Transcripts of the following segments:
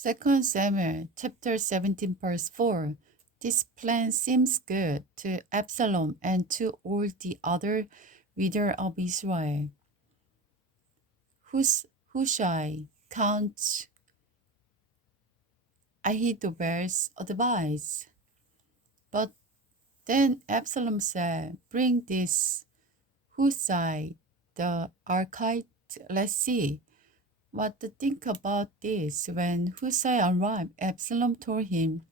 2 Samuel chapter 17 verse 4. This plan seems good to Absalom and to all the other leaders of Israel. Hushai counts Ahithophel's advice. But then Absalom said, "Bring this Hushai the Archite. Let's see what to think about this." When Hushai arrived, Absalom told him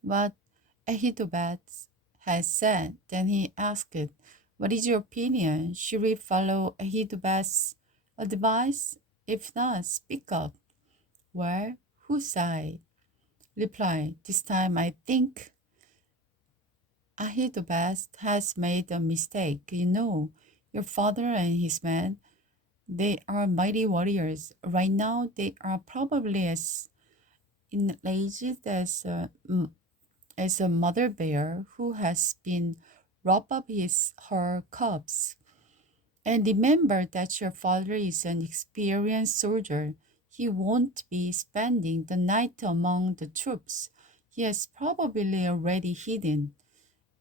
what Ahithophel had said. Then he asked, "What is your opinion? Should we follow Ahithophel's advice? If not, speak up." "Well," Hushai replied, "this time I think Ahithophel has made a mistake. You know, your father and his men, they are mighty warriors. Right now, they are probably as enraged as a mother bear who has been rough up her cubs. And remember that your father is an experienced soldier. He won't be spending the night among the troops. He has probably already hidden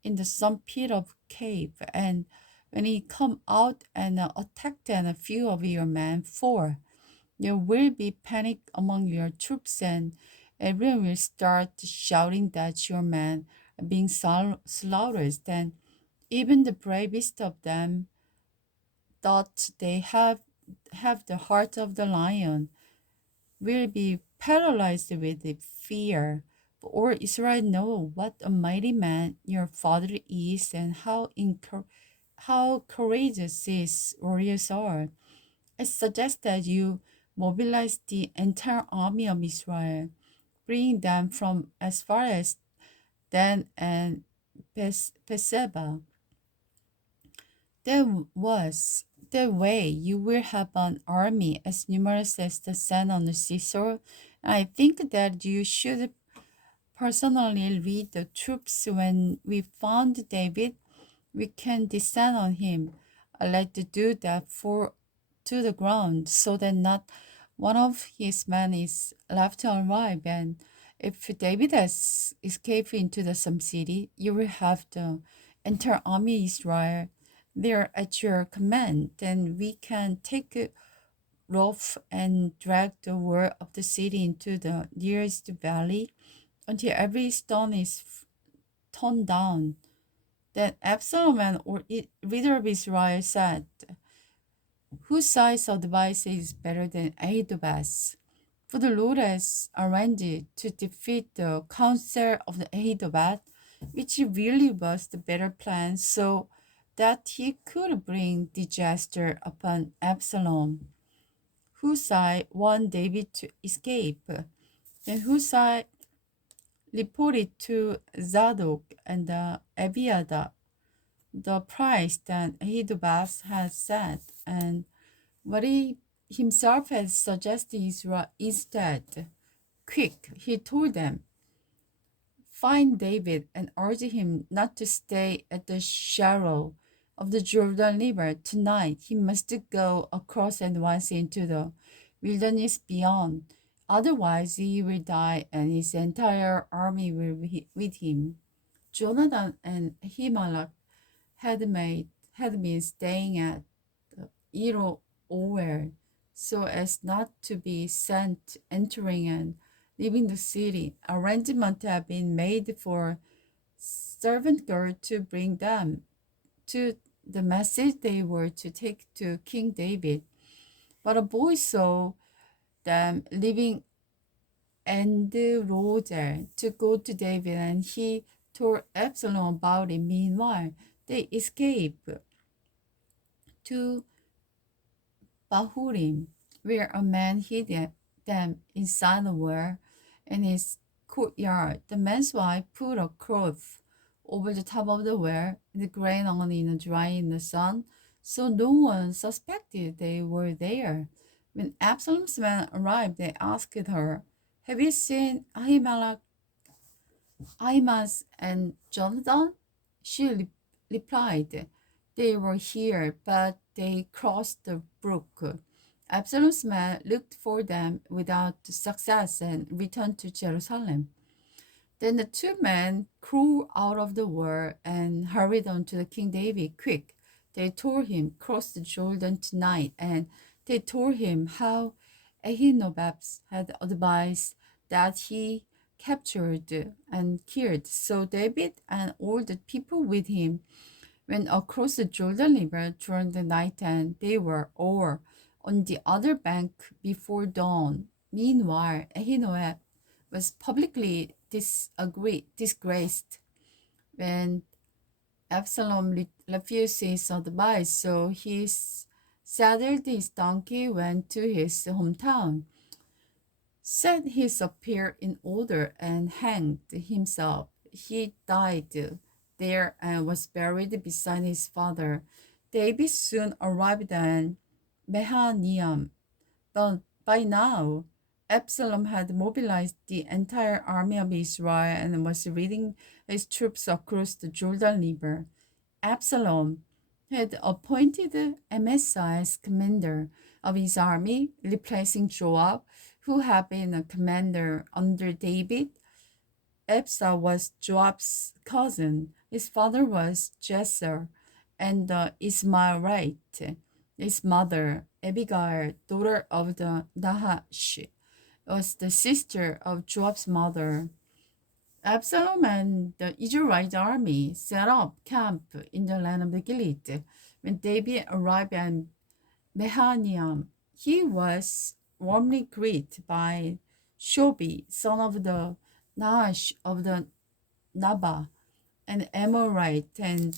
in the some pit of cave, and when he come out and attack then a few of your men fall, there will be panic among your troops, and everyone will start shouting that your men are being slaughtered. Then even the bravest of them thought they have the heart of the lion will be paralyzed with fear. Or Israel know what a mighty man your father is and how courageous his warriors are. I suggest that you mobilize the entire army of Israel, bringing them from as far as Dan and Beersheba. That way you will have an army as numerous as the sand on the seashore. I think that you should personally lead the troops. When we found David, we can descend on him. I like to do that for to the ground so that not one of his men is left alive. And if David has escaped into the some city, you will have the entire army of Israel there at your command. Then we can take a rope and drag the wall of the city into the nearest valley until every stone is torn down. Then Absalom and all leader of Israel said, "Whose side's advice is better than Ahithophel's? For the Lord has arranged to defeat the counsel of the Ahithophel, which really was the better plan, so that he could bring disaster upon Absalom. Hushai want David to escape. Then Hushai reported to Zadok and Abiathar the price that Ahithophel had set, and what he himself had suggested is that, quick, he told them, find David and urge him not to stay at the shallow of the Jordan River tonight. He must go across at once into the wilderness beyond. Otherwise, he will die and his entire army will be with him. Jonathan and Ahimelech had been staying at the Ower so as not to be sent entering and leaving the city. Arrangement had been made for servant girl to bring them to the message they were to take to King David. But a boy saw them leaving and rode there to go to David, and he told Absalom about it. Meanwhile, they escaped to Bahurim, where a man hid them inside a well in his courtyard. The man's wife put a cloth over the top of the well, the grain only dry in the sun, so no one suspected they were there. When Absalom's men arrived, they asked her, "Have you seen Ahimelech, Ahimaaz, and Jonathan?" She replied, "They were here, but they crossed the brook." Absalom's men looked for them without success and returned to Jerusalem. Then the two men crew out of the war and hurried on to the King David quick. They told him, cross the Jordan tonight, and they told him how Ahithophel had advised that he captured and killed. So David and all the people with him went across the Jordan River during the night, and they were all on the other bank before dawn. Meanwhile, Ahithophel was publicly disgraced when Absalom refused his advice, so he saddled his donkey, went to his hometown, set his affair in order, and hanged himself. He died there and was buried beside his father. David soon arrived at Mahanaim, but by now, Absalom had mobilized the entire army of Israel and was leading his troops across the Jordan River. Absalom had appointed Amasa as commander of his army, replacing Joab, who had been a commander under David. Absa was Joab's cousin. His father was Jesser, and the Ismailite. His mother, Abigail, daughter of the Nahash, was the sister of Joab's mother. Absalom and the Israelite army set up camp in the land of the Gilead. When David arrived at Mahanaim, he was warmly greeted by Shobi, son of the Nahash of the Nabah, an Amorite, and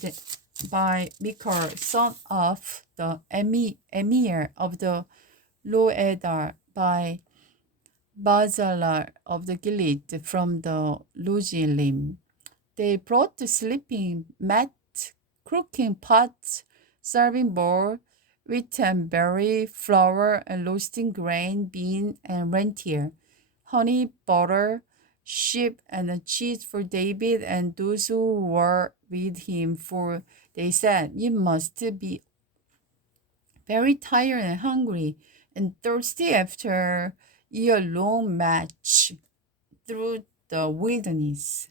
by Michal, son of the emir of the Loedar, by Bazalar of the Gilead from the Luzilim. They brought the sleeping mat, cooking pots, serving bowl, wheat and berry, flour and roasting grain, bean and reindeer, honey, butter, sheep, and cheese for David and those who were with him, for they said, "You must be very tired and hungry and thirsty after your long march through the wilderness."